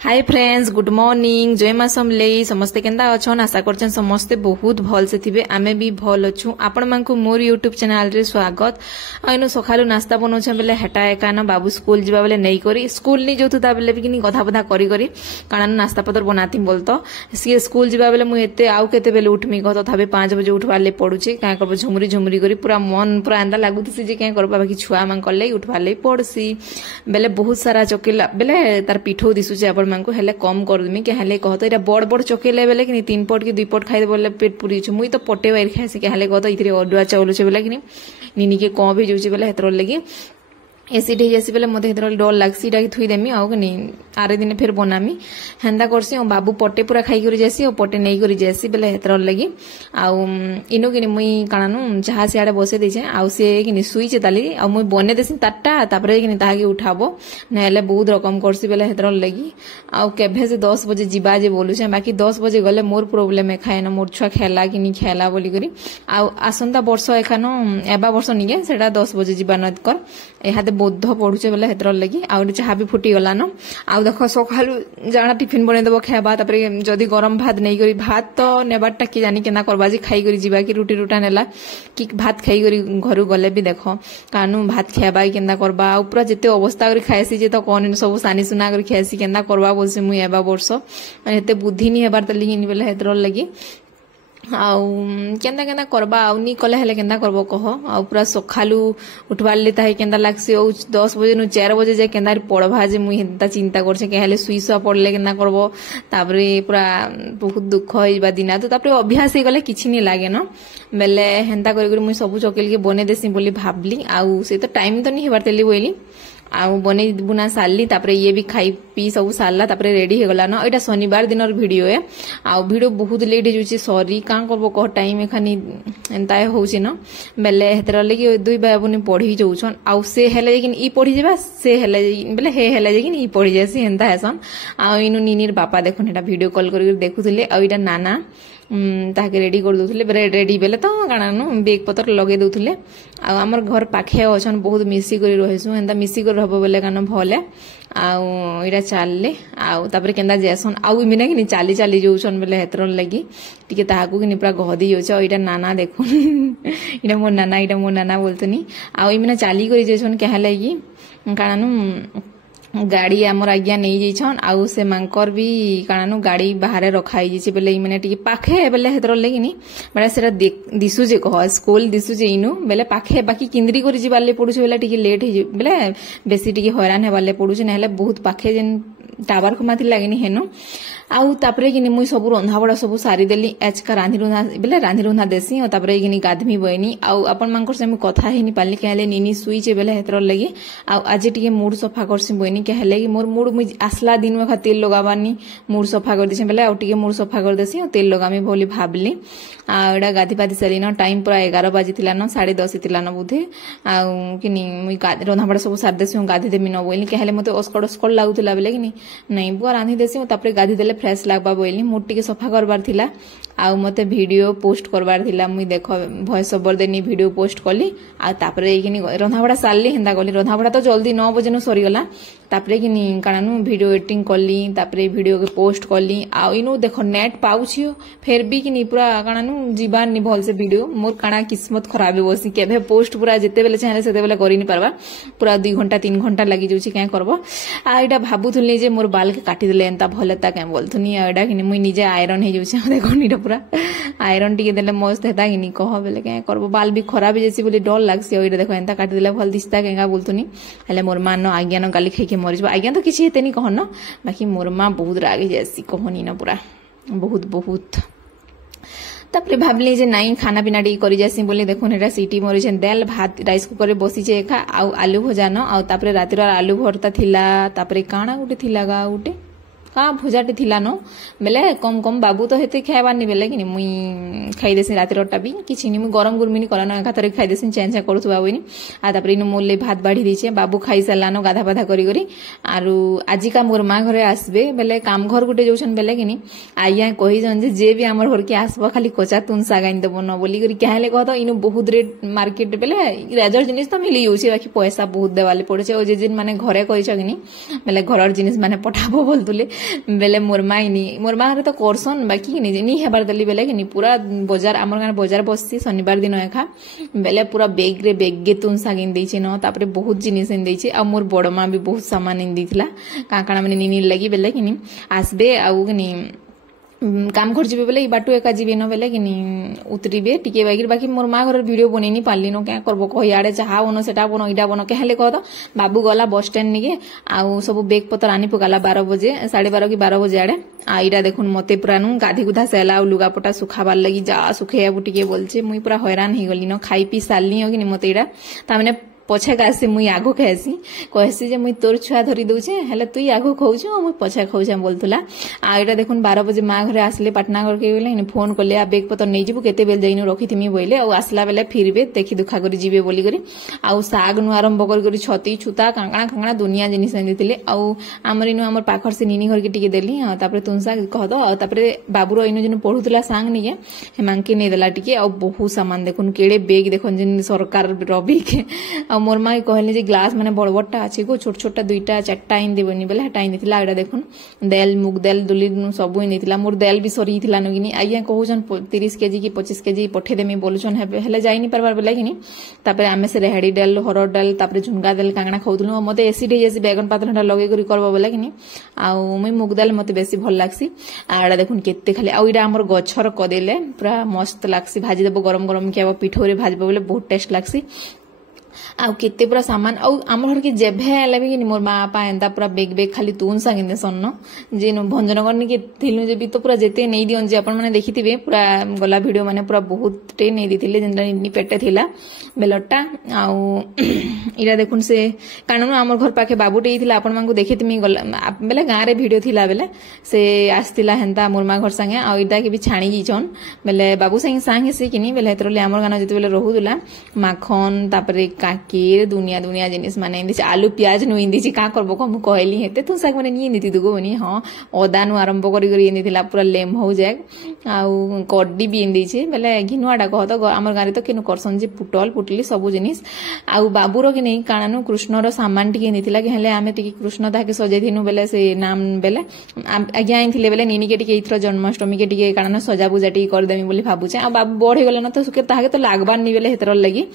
Hi friends, good morning. जय मां समले समस्ते केंदा अछन। आशा करछन समस्ते बहुत भल से थिबे। आमे भी भल अछु। आपण मानकु मोर यूट्यूब चैनल रे स्वागत। आइनो सखालु नाश्ता बनोछ बेले हेटा एकाना बाबू स्कूल जिबा बेले नै करी स्कूल नि जोथु ता बेले बिकिनी गधा बधा करी करी कारण नाश्ता पतर बनाती बोलतो सी स्कूल जिबा बेले मु एते आउ केते बेले उठमी गतो थाबे 5 बजे उठवाले पडुची का करबो झुमरी झुमरी करी पूरा मन पूरा अंदा लागुतसी जे का करबा बाकी छुआ मान करले उठवाले पडसी बेले बहुत सारा चकेला बेले तार पिठो दिसुचे आपण मानकु हेले कम कर देमी के हेले कहत एटा बड़ बड़ चकेले बेले कि 3 पट कि 2 पट खाइ बोले पेट पुरी छु मुई तो पटे वाइर खाइसी के हेले कहत इथरे अडुआ चावल छे बेले कि निनी के को भी जोची बेले हेतर लगी एसिड हो जासी बेले मते हेतर डर लागसी डाकी थुई देमी आउ कि आरे दिन फिर बनामी हेंदा करसी बाबू पटे पूरा खाई करी जासी और पटे नहीं करी जासी बेले हेतर लगी आउ इनो कि मुई काणानु चाहा सियाडे बसे देछे आउ से कि सुईचे ताली आउ मुई बने देसी ताटा तापरे कि ताहा के उठाबो नहेले बहुत रकम करसी बेले हेतर लगी आउ केभे से 10 बजे जिबा जे बोलुछे बाकी 10 बजे गले मोर प्रॉब्लम है खाए न मोर छुआ खेला कि नी खेला बोली करी आउ आसंता वर्ष एखानो एबा वर्ष निगे सेटा 10 बजे जिबा नत कर एहाते बोध पढ़ुचे बेले हेतर लगी आउ चाहा भी फुटी गला न आउ देख सखालु जाना टिफिन बने देबो खाबा तापरे जदी गरम भात नहीं करी भात तो नेबाटा की जानी केना करबा जी खाई करी जिबा कि रोटी रुटा नेला कि भात खाई करी घरु गले भी देखो कानु भात खाबा केना करबा आ पूरा जते अवस्था करी खाएसी जे तो कोन सब सानी सुना करी खाएसी केना करबा बोलसे मु एबा वर्ष एते बुद्धि नि हेबार त लिहिनी बेले हेतर लगी आउ केंदा केंदा करबा आउ नी कले हेले केंदा करबो कह आउ पूरा सखालु उठवाल ले ताहे केंदा लागसी ओ 10 बजे नु 4 बजे जे केंदा पड़भा जे मुई हेता चिंता करछे के हेले सुईसा पड़ले केंदा करबो तापरे पूरा बहुत दुख होइबा दिना तो तापरे अभ्यास हे गले किछि नी लागे न बेले हेंता करी करी मुई सब चकेल के बने देसी बोली भाबली आउ से तो टाइम तो नी हेबार तेली बोइली आउ बने बुना सारली तापरे ये भी खाई पी सब सारला तापरे रेडी हो गला न एटा शनिवार दिनर वीडियो है आउ वीडियो बहुत लेट होउची सॉरी का करबो कह टाइम एखानी एंता होउची न बेले हेतर लगी दुई भाई बने पढ़ी जाउछन आउ से हेले लेकिन ई पढ़ी जेबा से हेले बेले हे हेले लेकिन ई पढ़ी जासी एंता हेसन आउ इनु निनीर बापा देखन एटा वीडियो कॉल करी देखुथिले आउ एटा नाना ताके रेडी कर दोथले रेडी बेले तो काणानु बेग पतर लगे दोथले आ हमर घर पाखे अछन बहुत मिसी करी रहसु एंदा मिसी कर रहबो बेले कान भले आउ इरा चालले आउ तापर केंदा जेसन आउ इमिना कि चाली चाली जोछन बेले हेतर लगी टिके ताहाकू कि पूरा गहदी होछ इटा नाना देखुन इटा मोर नाना बोलतनी आउ इमिना चाली करी जेछन केहा लगी काणानु गाड़ी आमर आज्ञा नहीं जाइछन आउ से मांकर भी काणानु गाड़ी बाहर रखाई जाइछे बेले इ माने टिके पाखे बेले हेतर लेगिनी बड़ा सेरा दिसु जे कह स्कूल दिसु जे इनु बेले पाखे बाकी किंद्री करी जिबाले पडुछ बेले टिके लेट हे बेले बेसी टिके हैरान हेबाले पडुछ नहेले बहुत पाखे जेन टावर खमाथि लागेनी हेनु आउ तापरे कि मुई सब रंधा बड़ा सब सारी देली एच का रांधी रुंधा बेले रांधी रुंधा देसी और तापरे कि गाधमी बयनी आउ अपन मांकर से मु कथा हेनी पाली के हेले निनी सुईचे बेले हेतर लगी आउ आज टिके मूड सफा करसी बयनी के हेले कि मोर मूड मुई आसला दिन में तेल लगाबानी मूड सफा कर दिसे बेले आउ टिके मूड सफा कर देसी और तेल लगामी बोली भाबली आ एडा गाधी पाधी सरी न टाइम पूरा 11 बाजी थिला न 10:30 थिला न बुधे आउ कि मुई रंधा बड़ा सब सारी देसी गाधी देमी न बोली के हेले मते अस्कड़ लागुतला बेले कि नहीं बुआ रांधी देसी तापरे गाधी देले फ्रेश लागबा बोली मुड टिके सफा करबार थिला आउ मते वीडियो पोस्ट करबार थिला मुई देखो वॉइस ओवर देनी वीडियो पोस्ट कली आ तापरे कि रंधा बड़ा सारली हेंदा कली रंधा बड़ा तो जल्दी 9 बजे न सरी गला तापरे कि काणानु वीडियो एडिटिंग कली तापरे वीडियो के पोस्ट कली आ इनु देखो नेट पाउछियो फिर भी कि पूरा काणानु जीवान नि भल से वीडियो मोर काणा किस्मत खराब बसी केभे पोस्ट पूरा जेते बेले चाहे सेते बेले करि नि परबा पूरा 2 घंटा 3 घंटा लागि जोछि काय करबो आ एटा भाबुथुली जे मोर बाल के काटी देले एंता भलेता काय बोलथुनी आ एटा कि मुई निजे आयरन हे जोछि देखो निटा पूरा आयरन टिके देले मस्त हेता कि कह बेले काय करबो बाल भी खराब जेसी बोली डर लागसी ओइटा देखो एंता काटी देले भल दिसता केगा बोलथुनी हले मोर मान न आज्ञा न गाली खाइ के मरि जबो आज्ञा तो किछि हेते नि कहन बाकी मोर मां बहुत रागी जेसी कहनी न पूरा बहुत तापरे भाबली जे नाई खाना पीना टी करी जासी बोले देखो नेटा सीटी मोरी छन दाल भात राइस कुकर रे बसी छे एका आउ आलू भजा न आउ तापरे रातिर आलू भरता थिला तापरे काणा गुटे थिला गा गुटे का भजाटे थिला न बेले कम कम बाबू तो हेते खाइबानी बेले कि मुई खाई देसी रातिरटा भी किछि नि मुई गरम गुरमिनी करन एकाथरे खाई देसी चेंज करूथबा होइनी आ तापर इनु मोले भात बाढी दिछे बाबू खाई सलानो गाधा बाधा करी करी आरु आजि का मोर मां घरे आसबे बेले काम घर गुटे जोछन बेले कि आइया कहि जन जे भी हमर घर के आसबो खाली कोचा तुन सागाइन देबो न बोली करी कहले कहत इनु बहुत रेट मार्केट बेले रेजर जिनिस तो मिली होछि बाकी पैसा बहुत देवाले पड़े ओ जे जिन माने घरे कहि छगिनी बेले घरर जिनिस माने पठाबो बोलतुले बेले मोरमा घर तो करसन बाकी नहीं हेबार दली बेले कि पूरा बजार आमर गाँव बजार बससी शनिवार दिन एखा बेले पूरा बेग रे बेगे तुन साग इन देछि न तापरे बहुत जिनिस इन देछि आ मोर बड़ मां भी बहुत सामान इन देथिला काकाणा माने निनी लगी बेले कि आसबे आउ कि काम कर जीवे बेले बाटू एका जीवे न बेले कि उतरीबे टिके बागिर बाकी मोर माँ घर वीडियो बनै नि पारली न क्या करबो कह इाड़े चाहा बनो सेटा बनो इटा बनो कहले कह तो बाबू गला बस स्टैंड निके आउ सब बेग पतर आनी पकाला 12 बजे 12:30 कि 12 बजे आड़े आ इटा देखुन मते पूरा नु गाधी गुधा सेला लुगापटा सुखाबार लगी जा सुखेबू टिके बोलछे मुई पूरा हैरान ही गली न खाई पी सालनी हो कि मते इटा तामने पछे कासी मुई आगो कहसी कहसी जे मुई तोर छुआ धरी दउछे हेले तुई आगो खौछु मुई पछे खौछे बोलथुला आ एटा देखुन 12 बजे माँ घरे आसले पाटना घर के बोले फोन करले आ बेग पतर नै जिबु केते बेल जाइनु रखिथिमी बोइले आ आसला बेले फिरबे देखि दुखा करी जिबे बोली करी आ साग नु आरंभ करी छती छुता कांकणा दुनिया जिनिस देथिले आ हमर इनु हमर पाखर से निनी घर के टिके देली तापरे तुनसा कह दो तापरे बाबूरो इनु जिनु पढुतला सांग निके हेमांकी नै देला टिके आ बहुत सामान देखुन केड़े बेग देखुन जिन सरकार रबी के मोर माँ कहले जे ग्लास माने बड़ बड़टा अछि को छोट छोटा 2टा 4टा इन देबनी बेले हटा इन दिला एडा देखुन दाल मुग दाल दुली सब इन दिला मोर दाल भी सरी थिला नगिनी आइया कहउजन 30 केजी की 25 केजी पठे देमी बोलछन हेले जाई नि परबार बेले किनी तापरे आमे से रेहड़ी दाल हरड़ दाल तापरे झुंगा दाल कांगणा खाउदलु मते एसिड हे जसी बैगन पातलटा लगे करी करबो बेले किनी आ मुई मुग दाल मते बेसी भल लागसी आ एडा देखुन केते खाली आ इडा हमर गछर कदेले पूरा मस्त लागसी भाजी देबो गरम गरम के पिठोरे भाजबो बेले बहुत टेस्ट लागसी आ केते पूरा सामान आ हमर घर के जेभे आले भी मोर माँ आपा एंता पूरा बेग बेग खाली तुन सागिंदे सन्न जे भंजनगर निके थिलु जे भी तो पूरा जेते नै दियन जे अपन माने देखिथिबे पूरा गला वीडियो माने पूरा बहुत टे नै दिथिले जेंता नि पेटे थिला बेलटा आ इरा देखुन से कानन हमर घर पाखे बाबूटे थिला अपन मांगु देखितमी गला बेले गां रे वीडियो थिला बेले से आस्तिला हेंता मोर माँ घर संगे आ इटा के भी छाणी जिचन बेले बाबू संगे से किनी बेले हेतरले हमर गाना जते बेले रहुदुला माखन तापरे काकीर दुनिया जिनिस माने इंदिस आलू प्याज नु इंदिस का करबो को मु कहली हेते तू साग माने नि निति दुगो बनी हां ओदा नु आरंभ करी करी इंदिथिला पूरा लेम हो जाय आउ कड्डी भी इंदिछे बेले घिनुआडा कह तो हमर गारे तो केनु करसन जे पुटल पुटली सब जिनिस आउ बाबूरो कि नै कानानु कृष्णरो सामान टिके निथिला कि हेले आमे टिके कृष्ण ताके सजे थिनु बेले से नाम बेले आज्ञा आइथिले बेले निनी के टिके इथरो जन्माष्टमी के टिके कानानु सजा बुजा टिके कर देमी बोली भाबुचे आ बाबू बढे गले न तो सुके ताके तो लागबार नि बेले हेतर लगी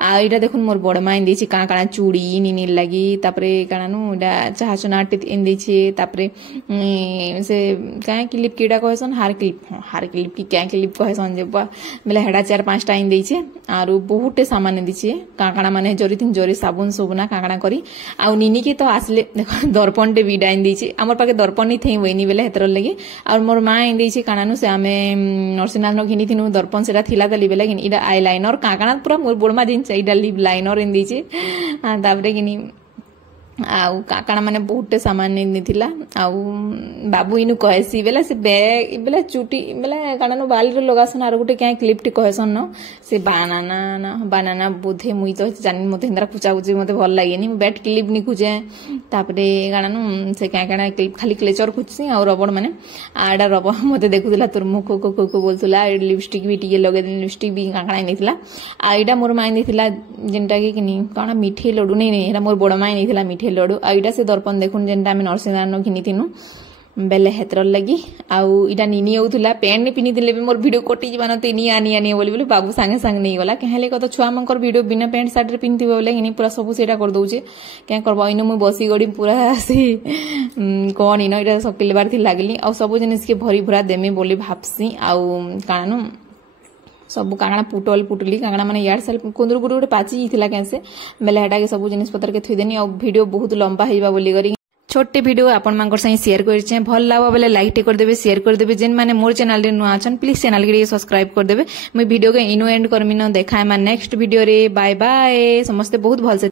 आ इटा देखुन मोर बड़ माँ इन देछि काना चूड़ी निनी लगी तापरे कानानु इटा चाहा चुनाट इन देछि तापरे से क्या क्लिप कीड़ा कहसन हार क्लिप की क्या क्लिप कहसन जे बेले हेडा 4-5 टा इन देछि आरु बहुते सामान इन देछि काना माने जोरी साबुन सोबना काना करी आ निनी के तो आसले देखो दर्पण टे विडा इन देछि हमर पाके दर्पण नि थई वइनी बेले हेतर लगी और मोर माँ इन देछि कानानु से आमे नरसिंहनाथ न घिनी थिनु दर्पण सेटा थिला तली बेले घिनी इडा आईलाइनर काना पूरा मोर बोडमा दिन चाहिदा लिप लाइनर इन देछि तापरे किनी आउ काकाणा माने बहुते सामान निथिला आउ बाबू इनु कहसी बेला से बैग बेला चुटी बेला कानानो बाल रे लगासन आरो गुटे क्या क्लिप टी कहसन न से बनाना बोधे मुई तो जानि मते इंद्रा कुचा कुची मते भल लागेनी बैट क्लिप नि कुचे तापरे कानानो से क्या काना क्लिप खाली क्लेचर कुची और रबड़ माने आडा रबड़ मते देखुदिला तोर मुख को बोलथुला लिपस्टिक भी टिके लगे लिपस्टिक भी काकाणा निथिला आइडा मोर माई निथिला जेनटा के किनी काना मिठी लडू नै एरा मोर बड़ माई निथिला मिठी लडू आइडा से दर्पण देखुन जेनटा आमे नरसिंहनाथ घिनी थिनु बेले हेतर लगी आउ इटा निनी होउथुला पेन ने पिनी दिले मोर वीडियो कोटी जबानो तेनी आनी बोली बोली बाबू संगे संग नहीं गला कहले कत छुआ मंकर वीडियो बिना पेंट शर्ट रे पिनथिबे बोले हिनी पूरा सब सेटा कर दउचे क्या करबो इनो मु बसी गडी पूरा से कोन इनो इटा सब किलबार थी लागली आ सब जिनिस के भरी भरा देमे बोली भापसी आउ कानो सब कांगणा पुटल पुटली कांगणा माने यार सेल कुंदरू गुडू गुडे पाची थिला कैसे बेले हेटा के सब जिनिस पत्र के थुई देनी आ वीडियो बहुत लंबा हेबा बोली करी छोटे वीडियो आपण मांकर सही शेयर करछे भल लागबा बेले लाइक टे कर देबे शेयर कर देबे जेन माने मोर चैनल रे नुआ अछन प्लीज चैनल के सब्सक्राइब कर देबे मैं वीडियो के इनो एंड करमिनो देखाय मा नेक्स्ट वीडियो रे बाय बाय समस्त बहुत भल से